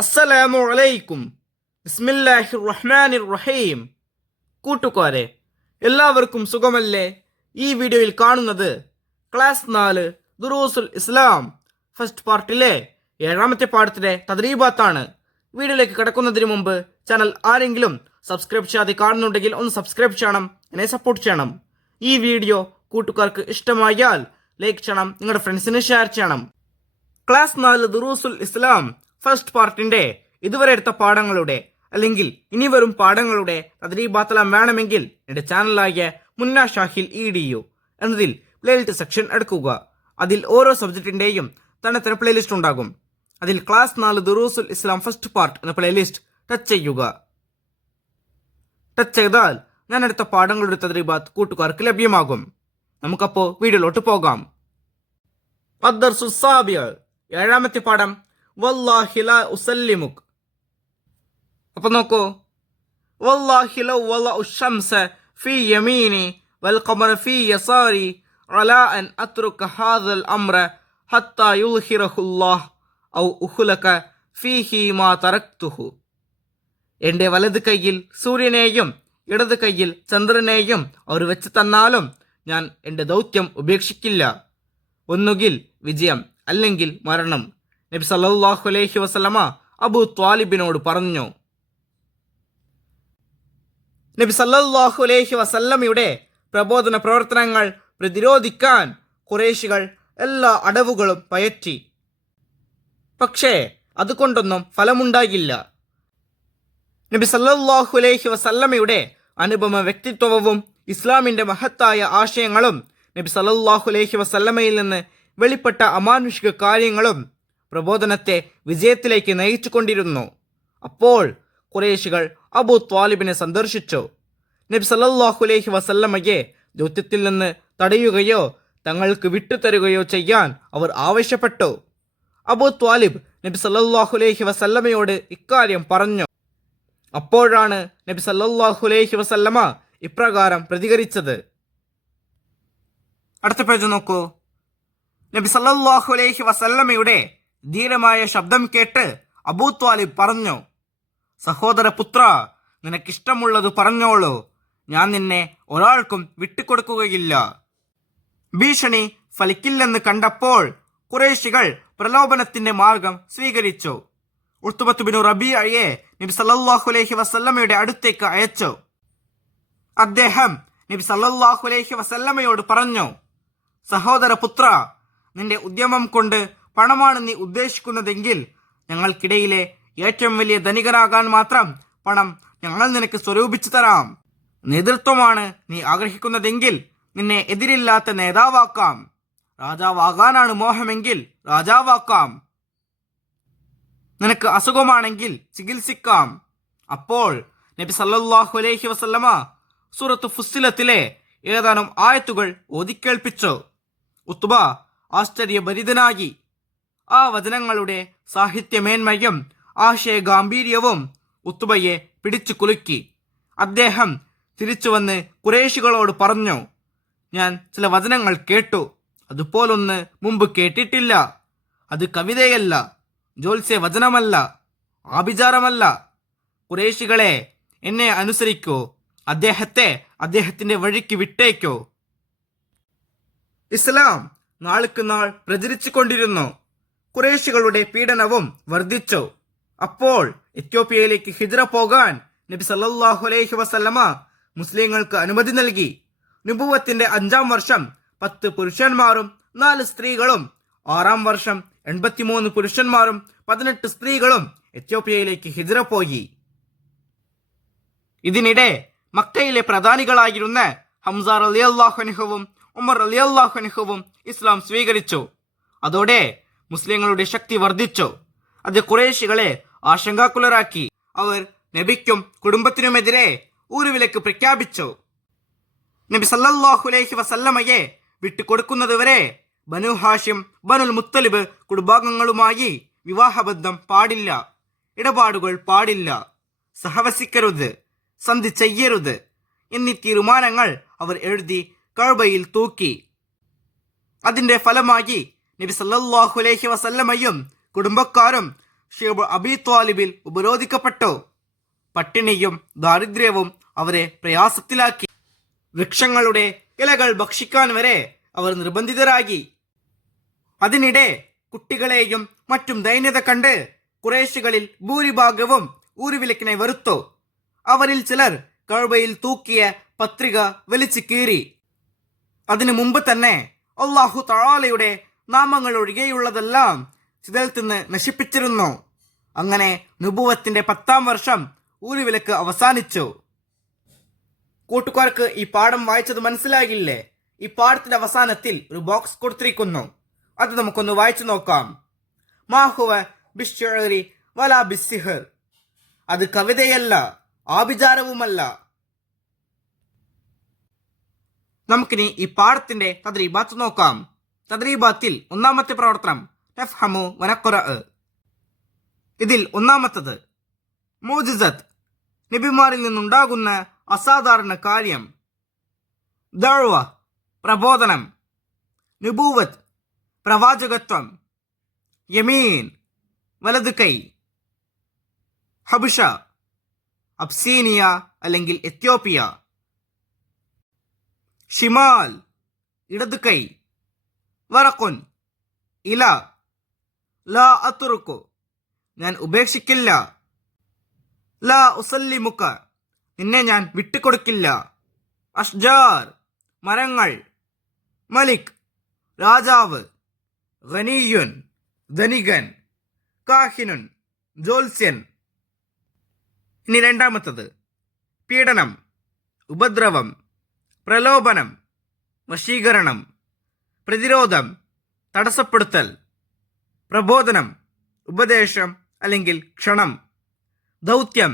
അസ്സലാമു അലൈക്കും. ബിസ്മില്ലാഹിർ റഹ്മാനിർ റഹീം. കൂട്ടുകാരെ, എല്ലാവർക്കും സുഖമല്ലേ? ഈ വീഡിയോയിൽ കാണുന്നത് ക്ലാസ് 4 ദുറൂസുൽ ഇസ്ലാം ഫസ്റ്റ് പാർട്ടിലെ 7ാമത്തെ പാഠത്തിലെ തദ്രീബാത്താണ്. വീഡിയോയിലേക്ക് കടക്കുന്നതിന് മുമ്പ് ചാനൽ ആരെങ്കിലും സബ്സ്ക്രൈബ് ചെയ്യാതെ കാണുന്നുണ്ടെങ്കിൽ ഒന്ന് സബ്സ്ക്രൈബ് ചെയ്യണം, എന്നെ സപ്പോർട്ട് ചെയ്യണം. ഈ വീഡിയോ കൂട്ടുകാർക്ക് ഇഷ്ടമായാൽ ലൈക്ക് ചെയ്യണം, നിങ്ങളുടെ ഫ്രണ്ട്സിന് ഷെയർ ചെയ്യണം. ക്ലാസ് 4 ദുറൂസുൽ ഇസ്ലാം ഫസ്റ്റ് പാർട്ടിന്റെ ഇതുവരെ എടുത്ത പാഠങ്ങളുടെ അല്ലെങ്കിൽ ഇനി വരും പാഠങ്ങളുടെ തദ്രീബാത്തെല്ലാം വേണമെങ്കിൽ എൻ്റെ ചാനലായ മുന്ന ഷാഹിൽ EDU എന്നതിൽ പ്ലേലിസ്റ്റ് സെക്ഷൻ എടുക്കുക. അതിൽ ഓരോ സബ്ജക്റ്റിന്റെയും തന്നെ പ്ലേലിസ്റ്റ് ഉണ്ടാകും. അതിൽ ക്ലാസ് 4 ദുറൂസുൽ ഇസ്ലാം ഫസ്റ്റ് പാർട്ട് എന്ന പ്ലേലിസ്റ്റ് ടച്ച് ചെയ്യുക. ടച്ച് ചെയ്താൽ ഞാൻ എടുത്ത പാഠങ്ങളുടെ തദ്രീബാത്ത് കൂട്ടുകാർക്ക് ലഭ്യമാകും. നമുക്കപ്പോ വീഡിയോയിലോട്ട് പോകാം. അദ്ദർസു സാബിഅ 7ാമത്തെ പാഠം വല്ലാഹി ലാ ഉസല്ലിമുക്. അപ്പൊ നോക്കൂ. വല്ലാഹി ലൗ വളഉ ശംസ ഫീ യമീനി വൽ ഖമറ ഫീ യസാരി അലാ അൻ അത്രുക ഹാദൽ അംറ ഹത്താ യുൽഹിറഹുല്ലാഹ് ഔ ഉഖ്ലക ഫീഹി മാ തറക്തുഹു. എന്റെ വലത് കൈയിൽ സൂര്യനെയും ഇടത് കൈയിൽ ചന്ദ്രനെയും അവർ വെച്ച് തന്നാലും ഞാൻ എന്റെ ദൗത്യം ഉപേക്ഷിക്കില്ല. ഒന്നുകിൽ വിജയം അല്ലെങ്കിൽ മരണം. നബി സല്ലല്ലാഹു അലൈഹി വസല്ലമ അബൂ ത്വാലിബിനോട് പറഞ്ഞു. നബി സല്ലല്ലാഹു അലൈഹി വസല്ലമയുടെ പ്രബോധന പ്രവർത്തനങ്ങൾ പ്രതിരോധിക്കാൻ ഖുറൈശികൾ എല്ലാ അടവുകളും പയറ്റി. പക്ഷേ അതുകൊണ്ടൊന്നും ഫലമുണ്ടായില്ല. നബി സല്ലല്ലാഹു അലൈഹി വസല്ലമയുടെ അനുപമ വ്യക്തിത്വവും ഇസ്ലാമിന്റെ മഹത്തായ ആശയങ്ങളും നബി സല്ലല്ലാഹു അലൈഹി വസല്ലമയിൽ നിന്ന് വെളിപ്പെട്ട അമാനുഷിക കാര്യങ്ങളും പ്രബോധനത്തെ വിജയത്തിലേക്ക് നയിച്ചു കൊണ്ടിരുന്നു. അപ്പോൾ ഖുറൈശികൾ അബൂ ത്വാലിബിനെ സന്ദർശിച്ചു. നബി സല്ലല്ലാഹു അലൈഹി വസല്ലമയെ ദൗത്യത്തിൽ നിന്ന് തടയുകയോ തങ്ങൾക്ക് വിട്ടുതരുകയോ ചെയ്യാൻ അവർ ആവശ്യപ്പെട്ടു. അബൂ ത്വാലിബ് നബി സല്ലല്ലാഹു അലൈഹി വസല്ലമയോട് ഇക്കാര്യം പറഞ്ഞു. അപ്പോഴാണ് നബി സല്ലല്ലാഹു അലൈഹി വസല്ലമ ഇപ്രകാരം പ്രതികരിച്ചത്. അടുത്ത പേജ് നോക്കൂ. നബി സല്ലല്ലാഹു അലൈഹി വസല്ലമയുടെ ധീരമായ ശബ്ദം കേട്ട് അബൂ ത്വാലിബ് പറഞ്ഞു, സഹോദര പുത്ര, നിനക്കിഷ്ടമുള്ളത് പറഞ്ഞോളൂ, ഞാൻ നിന്നെ ഒരാൾക്കും വിട്ടുകൊടുക്കുകയില്ല. ഭീഷണി ഫലിക്കില്ലെന്ന് കണ്ടപ്പോൾ ഖുറൈശികൾ പ്രലോഭനത്തിന്റെ മാർഗം സ്വീകരിച്ചു. ഉത്ബത്ത് ബിൻ റബീഅയെ നബി സല്ലല്ലാഹു അലൈഹി വസല്ലമയുടെ അടുത്തേക്ക് അയച്ചു. അദ്ദേഹം നബി സല്ലല്ലാഹു അലൈഹി വസല്ലമയോട് പറഞ്ഞു, സഹോദര പുത്ര, നിന്റെ ഉദ്യമം കൊണ്ട് പണമാണ് നീ ഉദ്ദേശിക്കുന്നതെങ്കിൽ ഞങ്ങൾക്കിടയിലെ ഏറ്റവും വലിയ ധനികനാകാൻ മാത്രം പണം ഞങ്ങൾ നിനക്ക് സ്വരൂപിച്ചു തരാം. നേതൃത്വമാണ് നീ ആഗ്രഹിക്കുന്നതെങ്കിൽ നിന്നെ എതിരില്ലാത്ത നേതാവാക്കാം. രാജാവാകാനാണ് മോഹമെങ്കിൽ രാജാവാക്കാം. നിനക്ക് അസുഖമാണെങ്കിൽ ചികിത്സിക്കാം. അപ്പോൾ നബി സല്ലല്ലാഹു അലൈഹി വസല്ലമ സൂറത്ത് ഫുസ്സിലത്തിലെ ഏതാനും ആയത്തുകൾ ഓതിക്കേൾപ്പിച്ചു. ഉത്ബ ആശ്ചര്യഭരിതനായി. ആ വചനങ്ങളുടെ സാഹിത്യമേന്മയും ആശയഗാംഭീര്യവും ഉത്ബയെ പിടിച്ചു കുലുക്കി. അദ്ദേഹം തിരിച്ചു വന്ന് ഖുറൈശികളോട് പറഞ്ഞു, ഞാൻ ചില വചനങ്ങൾ കേട്ടു. അതുപോലൊന്ന് മുമ്പ് കേട്ടിട്ടില്ല. അത് കവിതയല്ല, ജ്യോത്സ്യ വചനമല്ല, ആഭിചാരമല്ല. ഖുറൈശികളെ, എന്നെ അനുസരിക്കൂ. അദ്ദേഹത്തെ അദ്ദേഹത്തിന്റെ വഴിക്ക് വിട്ടേക്കൂ. ഇസ്ലാം നാൾക്ക് നാൾ പ്രചരിച്ചു കൊണ്ടിരുന്നു. ഖുറൈശികളുടെ പീഡനവും വർദ്ധിച്ചു. അപ്പോൾ എത്യോപ്യയിലേക്ക് ഹിജ്റ പോകാൻ നബി സല്ലല്ലാഹു അലൈഹി വസല്ലമ മുസ്ലിങ്ങൾക്ക് അനുമതി നൽകി. നുബുവത്തിന്റെ 5ാം വർഷം 10 പുരുഷന്മാരും 4 സ്ത്രീകളും, 6ാം വർഷം 83 പുരുഷന്മാരും 18 സ്ത്രീകളും എത്യോപ്യയിലേക്ക് ഹിജ്റ പോയി. ഇതിനിടെ മക്കയിലെ പ്രധാനികളായിരുന്ന ഹംസ റളിയല്ലാഹു അൻഹുവും ഉമർ റളിയല്ലാഹു അൻഹുവും ഇസ്ലാം സ്വീകരിച്ചു. അതോടെ മുസ്ലിങ്ങളുടെ ശക്തി വർദ്ധിച്ചു. അത് ഖുറൈശികളെ ആശങ്കാകുലരാക്കി. അവർ നബിക്കും കുടുംബത്തിനുമെതിരെ ഊരുവിലക്ക് പ്രഖ്യാപിച്ചു. നബി സല്ലല്ലാഹു അലൈഹി വസല്ലമയെ വിട്ടുകൊടുക്കുന്നതുവരെ ബനു ഹാഷിം, ബനുൽ മുത്തലിബ് കുടുംബാംഗങ്ങളുമായി വിവാഹബന്ധം പാടില്ല, ഇടപാടുകൾ പാടില്ല, സഹവസിക്കരുത്, സന്ധി ചെയ്യരുത് എന്നീ തീരുമാനങ്ങൾ അവർ എഴുതി കഅബയിൽ തൂക്കി. അതിന്റെ ഫലമായി നബി സല്ലല്ലാഹു അലൈഹി വസല്ലമയും കുടുംബക്കാരും ഷേബ് അബി ത്വാലിബിൽ ഉപരോധിക്കപ്പെട്ടു. പട്ടിണിയും ദാരിദ്ര്യവും അവരെ പ്രയാസത്തിലാക്കി. വൃക്ഷങ്ങളുടെ ഇലകൾ ഭക്ഷിക്കാൻ വരെ അവർ നിർബന്ധിതരാകി. അതിനിടെ കുട്ടികളെയും മറ്റും ദൈന്യത കണ്ട് ഖുറൈശികളിൽ ഭൂരിഭാഗവും ഊരുവിലക്കിനെ വെറുത്തു. അവരിൽ ചിലർ കഅബയിൽ തൂക്കിയ പത്രിക വലിച്ചു കീറി. അതിനു മുമ്പ് തന്നെ അല്ലാഹു തആലയുടെ നാമങ്ങൾ ഒഴികെയുള്ളതെല്ലാം ചിതൽത്തിന്ന് നശിപ്പിച്ചിരുന്നു. അങ്ങനെ നുബുവത്തിന്റെ 10-ാം വർഷം ഊരുവിലക്ക് അവസാനിച്ചു. കൂട്ടുകാർക്ക് ഈ പാഠം വായിച്ചത് മനസ്സിലാകില്ലേ? ഈ പാഠത്തിന്റെ അവസാനത്തിൽ ഒരു ബോക്സ് കൊടുത്തിരിക്കുന്നു. അത് നമുക്കൊന്ന് വായിച്ചു നോക്കാം. മാഹുവ ബിശ്ശിഅരി വലാ ബിസ്സിഹർ. അത് കവിതയല്ല, ആഭിചാരവുമല്ല. നമുക്കിനി ഈ പാഠത്തിന്റെ തദ്രീബാത്ത് നോക്കാം. തദ്രീബാത്തിൽ ഒന്നാമത്തെ പ്രവർത്തനം നഫ്ഹമു വനഖറഅ. ഇതിൽ ഒന്നാമത്തത് മുഅ്ജിസത്ത്, നബിമാരിൽ നിന്നുണ്ടാകുന്ന അസാധാരണ കാര്യം. ദഅവ, പ്രബോധനം. നുബൂവത്ത്, പ്രവാചകത്വം. യമീൻ, വലത് കൈ. ഹബഷ, അബ്സീനിയ അല്ലെങ്കിൽ എത്യോപ്യ. ഷിമാൽ, ഇടത് കൈ. വറഖുൻ, ഇല. ലാ അത്റുകു, ഞാൻ ഉപേക്ഷിക്കില്ല. ലാ ഉസല്ലിമുക, നിന്നെ ഞാൻ വിട്ടുകൊടുക്കില്ല. അഷ്ജാർ, മരങ്ങൾ. മലിക്, രാജാവ്. ഗനിയുൻ, ധനികൻ. കാഹിനുൻ, ജോത്സ്യൻ. ഇനി രണ്ടാമത്തത് പീഡനം, ഉപദ്രവം, പ്രലോഭനം, വശീകരണം. പ്രതിരോധം, തടസ്സപ്പെടുത്തൽ. പ്രബോധനം, ഉപദേശം അല്ലെങ്കിൽ ക്ഷണം. ദൗത്യം,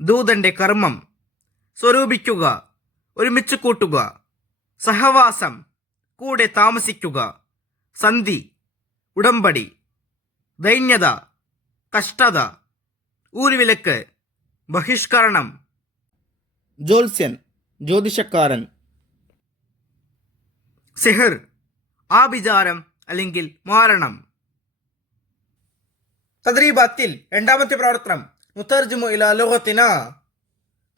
ദൂതന്റെ കർമ്മം. സ്വരൂപിക്കുക, ഒരുമിച്ച് കൂട്ടുക. സഹവാസം, കൂടെ താമസിക്കുക. സന്ധി, ഉടമ്പടി. ദൈന്യത, കഷ്ടത. ഊരുവിലക്ക്, ബഹിഷ്കരണം. ജോത്സ്യൻ, ജ്യോതിഷക്കാരൻ. സിഹർ, ആഭിചാരം അല്ലെങ്കിൽ മാരണം. തദ്രീബാത്തിൽ രണ്ടാമത്തെ പ്രവർത്തനം മുതർജിമു ഇലാ ലുഗത്തിന,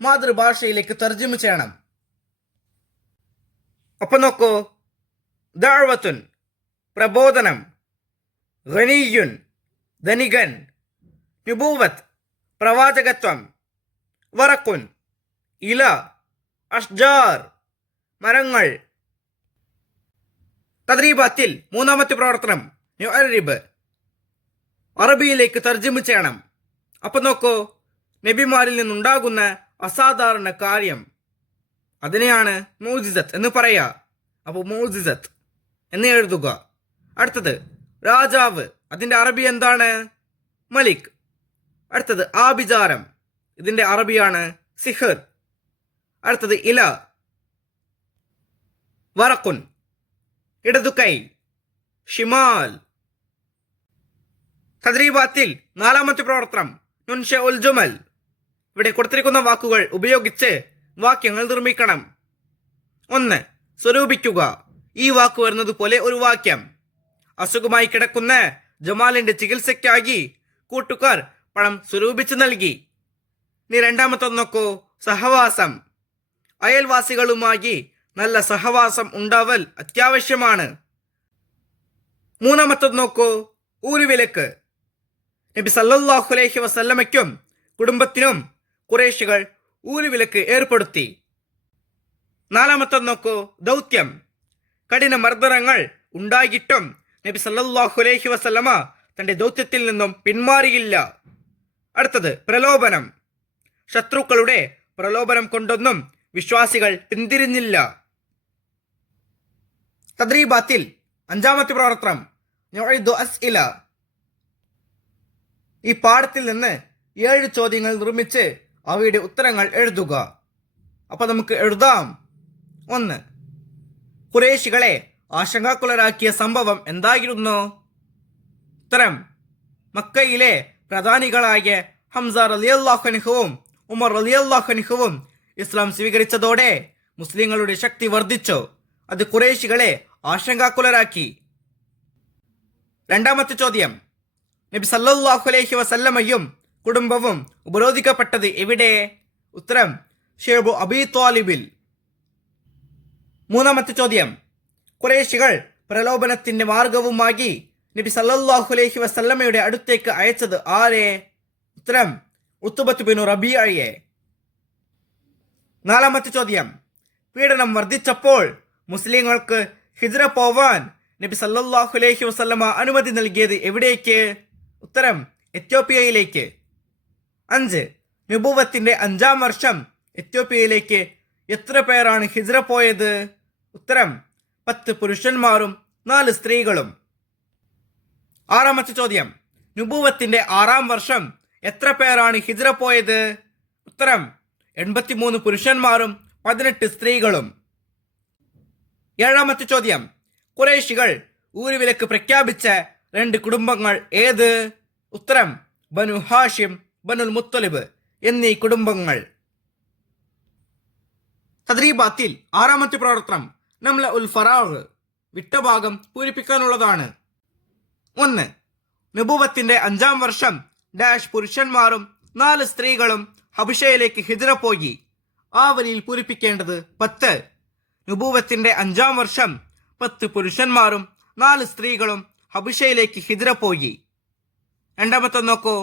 മാതൃഭാഷയിലേക്ക് തർജിമ ചെയ്യണം. അപ്പൊ നോക്കൂ. ദഅവത്തുൻ, പ്രബോധനം. ഗനിയുൻ, ധനികൻ. നുബൂവത്ത്, പ്രവാചകത്വം. വറഖുൻ, ഇല. അഷ്ജാർ, മരങ്ങൾ. തദ്രീബാത്തിൽ മൂന്നാമത്തെ പ്രവർത്തനം നുഅരിബ്, അറബിയിലേക്ക് തർജിമ ചെയ്യണം. അപ്പൊ നോക്കൂ. നബിമാരിൽ നിന്നുണ്ടാകുന്ന അസാധാരണ കാര്യം, അതിനെയാണ് മുഅ്ജിസത്ത് എന്ന് പറയാ. അപ്പോൾ മുഅ്ജിസത്ത് എന്ന് എഴുതുക. അടുത്തത് രാജാവ്, അതിന്റെ അറബി എന്താണ്? മലിക്. അടുത്തത് ആഭിചാരം, ഇതിന്റെ അറബിയാണ് സിഹർ. അടുത്തത് ഇല. വറഖുൻ, ഇടതു കൈ. ഷിമാൽ. തദ്രീബാത്തിൽ നാലാമത്തെ പ്രവർത്തനം നുൻഷഉൽ ജുമൽ. ഇവിടെ കൊടുത്തിരിക്കുന്ന വാക്കുകൾ ഉപയോഗിച്ച് വാക്യങ്ങൾ നിർമ്മിക്കണം. 1. സ്വരൂപിക്കുക. ഈ വാക്ക് വരുന്നത് പോലെ ഒരു വാക്യം. അസുഖമായി കിടക്കുന്ന ജമാലിന്റെ ചികിത്സയ്ക്കായി കൂട്ടുകാർ പണം സ്വരൂപിച്ചു നൽകി. ഇനി രണ്ടാമത്തെ നോക്കൂ. സഹവാസം. അയൽവാസികളുമായി നല്ല സഹവാസം ഉണ്ടാവൽ അത്യാവശ്യമാണ്. മൂന്നാമത്തത് നോക്കൂ. ഊരുവിലക്ക്. നബി സല്ലല്ലാഹു അലൈഹി വസല്ലമയ്ക്കും കുടുംബത്തിനും ഖുറൈശികൾ ഊരുവിലക്ക് ഏർപ്പെടുത്തി. നാലാമത്തത് നോക്കൂ. ദൗത്യം. കഠിന മർദ്ദനങ്ങൾ ഉണ്ടായിട്ടും നബി സല്ലല്ലാഹു അലൈഹി വസല്ലമ തന്റെ ദൗത്യത്തിൽ നിന്നും പിന്മാറിയില്ല. അടുത്തത് പ്രലോഭനം. ശത്രുക്കളുടെ പ്രലോഭനം കൊണ്ടൊന്നും വിശ്വാസികൾ പിന്തിരിഞ്ഞില്ല. തദ്രീബാത്തിൽ അഞ്ചാമത്തെ പ്രവർത്തനം നുഇദു അസ്ഇല. ഈ പാഠത്തിൽ നിന്ന് 7 ചോദ്യങ്ങൾ നിർമ്മിച്ച് അവയുടെ ഉത്തരങ്ങൾ എഴുതുക. അപ്പൊ നമുക്ക് എഴുതാം. 1. ഖുറൈശികളെ ആശങ്കാകുലരാക്കിയ സംഭവം എന്തായിരുന്നു? ഉത്തരം: മക്കയിലെ പ്രധാനികളായ ഹംസ റളിയല്ലാഹു അൻഹുവും ഉമർ റളിയല്ലാഹു അൻഹുവും ഇസ്ലാം സ്വീകരിച്ചതോടെ മുസ്ലിങ്ങളുടെ ശക്തി വർദ്ധിച്ചു. അത് ഖുറൈശികളെ ആശങ്കാകുലരാക്കി. രണ്ടാമത്തെ ചോദ്യം: നബി സല്ലല്ലാഹു അലൈഹി വസല്ലമയും കുടുംബവും ഉപരോധിക്കപ്പെട്ടത് എവിടെ? ഉത്തരം ഷേബു അബി ത്വാലിബിൽ. മൂന്നാമത്തെ ചോദ്യം, ഖുറൈശികൾ പ്രലോഭനത്തിന്റെ മാർഗവുമായി നബി സല്ലല്ലാഹു അലൈഹി വസല്ലമയുടെ അടുത്തേക്ക് അയച്ചത് ആരെ? ഉത്തരം ഉത്ബത്ത് ബിൻ റബീഅയെ. നാലാമത്തെ ചോദ്യം, പീഡനം വർദ്ധിച്ചപ്പോൾ മുസ്ലിങ്ങൾക്ക് ഹിജ്റ പോവാൻ നബി സല്ലല്ലാഹു അലൈഹി വസല്ലമ അനുമതി നൽകിയത് എവിടേക്ക്? ഉത്തരം എത്യോപ്യയിലേക്ക്. 5. നബുവത്തിന്റെ 5-ാം വർഷം എത്യോപ്യയിലേക്ക് എത്ര പേരാണ് ഹിജ്റ പോയത്? ഉത്തരം 10 പുരുഷന്മാരും 4 സ്ത്രീകളും. ആറാമത്തെ ചോദ്യം, നബുവത്തിന്റെ 6-ാം വർഷം എത്ര പേരാണ് ഹിജ്റ പോയത്? ഉത്തരം 83 പുരുഷന്മാരും 18 സ്ത്രീകളും. ഏഴാമത്തെ ചോദ്യം, ഖുറൈശികൾ ഊരുവിലക്ക് പ്രഖ്യാപിച്ച 2 കുടുംബങ്ങൾ ഏത്? ഉത്തരം ബനു ഹാഷിം, ബനുൽ മുത്തലിബ് എന്നീ കുടുംബങ്ങൾ. തദ്രീബാത്തിൽ 6ാമത്തെ പ്രവർത്തനം നംല ഉൽ ഫറാഗ് വിട്ട ഭാഗം പൂരിപ്പിക്കാനുള്ളതാണ്. 1. നബുവത്തിന്റെ 5-ാം വർഷം ഡാഷ് പുരുഷന്മാരും 4 സ്ത്രീകളും ഹബിഷയിലേക്ക് ഹിജ്റ പോയി. ആ വരിയിൽ പൂരിപ്പിക്കേണ്ടത് 10. നബുവത്തിന്റെ 5-ാം വർഷം 10 പുരുഷന്മാരും 4 സ്ത്രീകളും ഹബിഷയിലേക്ക് ഹിജ്റ പോയി. രണ്ടാമത്തെ നോക്കൂ,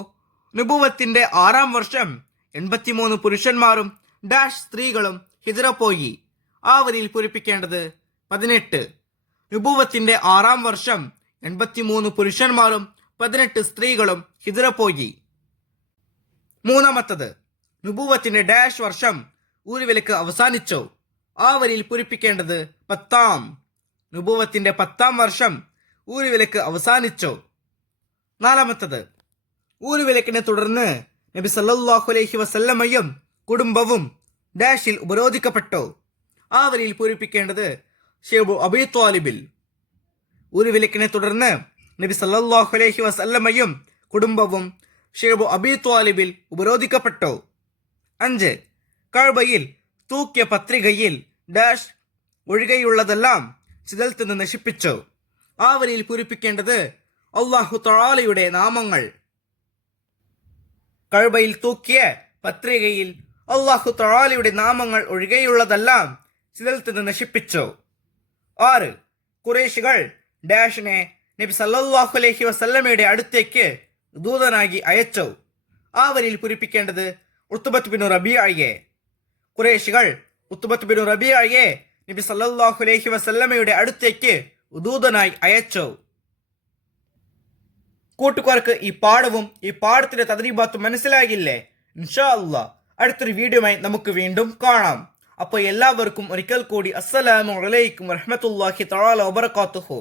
നബുവത്തിന്റെ 6-ാം വർഷം 83 പുരുഷന്മാരും ഡാഷ് സ്ത്രീകളും ഹിജ്റ പോയി. ആ വരിയിൽ പൂരിപ്പിക്കേണ്ടത് 18. നബുവത്തിന്റെ 6-ാം വർഷം 83 പുരുഷന്മാരും 18 സ്ത്രീകളും ഹിജ്റ പോയി. മൂന്നാമത്തത്, നബുവത്തിന്റെ ഡാഷ് വർഷം ഊരുവിലക്ക് അവസാനിച്ചു. ആ വരിയിൽ പൂരിപ്പിക്കേണ്ടത് 10-ാം. നബുവത്തിന്റെ 10-ാം വർഷം ഊരുവിലക്ക് അവസാനിച്ചു. നാലാമത്തത്, ഊരുവിലക്കിനെ തുടർന്ന് നബി സല്ലല്ലാഹു അലൈഹി വസല്ലമയും കുടുംബവും ഡാഷിൽ ഉപരോധിക്കപ്പെട്ടു. ആ വരിയിൽ പൂരിപ്പിക്കേണ്ടത് ഷേബു അബി ത്വാലിബിൽ. ഊരുവിലക്കിനെ തുടർന്ന് നബി സല്ലല്ലാഹു അലൈഹി വസല്ലമയും കുടുംബവും ഷേബു അബി ത്വാലിബിൽ ഉപരോധിക്കപ്പെട്ടു. 5. കഅബയിൽ തൂക്കിയ പത്രികയിൽ ഡാഷ് ഒഴികെയുള്ളതെല്ലാം സിദൽത്ത് നിന്ന് നശിപ്പിച്ചു. ആ വരിയിൽ പൂരിപ്പിക്കേണ്ടത് അല്ലാഹു തആലയുടെ നാമങ്ങൾ. കഅബയിൽ തൂക്കിയ പത്രികയിൽ അല്ലാഹു തആലയുടെ നാമങ്ങൾ ഒഴികെയുള്ളതെല്ലാം സിദൽത്ത് നിന്ന് നശിപ്പിച്ചു. 6. ഖുറൈശികൾ ഡാഷിനെ നബി സല്ലല്ലാഹു അലൈഹി വസല്ലമയുടെ അടുത്തേക്ക് ദൂതനായി അയച്ചു. ആ വരിയിൽ പൂരിപ്പിക്കേണ്ടത് ഉത്ബത്ത് ബിൻ റബീഅയെ. ഖുറൈശികൾ ഉത്ബത്ത് ബിൻ റബീഅയെ നബി സല്ലല്ലാഹു അലൈഹി വസല്ലമയുടെ അടുത്തേക്ക് ദൂതനായി അയച്ചു. കൂട്ടുകാർക്ക് ഈ പാഠവും ഈ പാഠത്തിന്റെ തദ്രീബാത്തും മനസ്സിലാകില്ലേ? ഇൻഷാ അല്ലാഹ് അടുത്തൊരു വീഡിയോയുമായി നമുക്ക് വീണ്ടും കാണാം. അപ്പോൾ എല്ലാവർക്കും ഒരിക്കൽ കൂടി അസ്സലാമു അലൈക്കും വറഹ്മത്തുള്ളാഹി തആല വബറകാതുഹു.